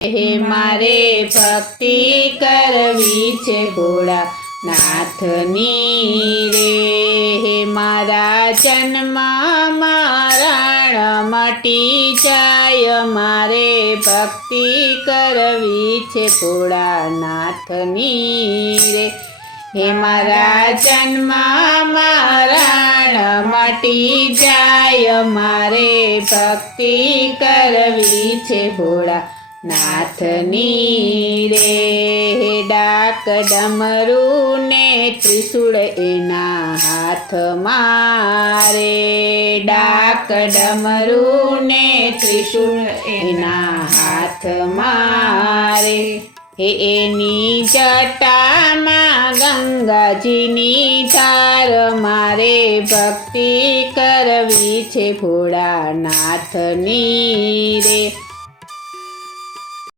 હે મારે ભક્તિ કરવી છે ભોળાનાથની રે। હે મારા જન્મ મરણ મટી જાય મારે ભક્તિ કરવી છે ભોળાનાથની રે। હે મારા જન્મ મરણ મટી જાય મારે ભક્તિ કરવી છે ભોળાનાથની રે। હે ડાક ડમરું ને ત્રિશૂળ એના હાથમાં રે। ડાક ડમરું ને ત્રિશૂળ એના હાથમાં રે। હે એની જટામાં ગંગાજીની ધાર મારે ભક્તિ કરવી છે ભોળાનાથની રે।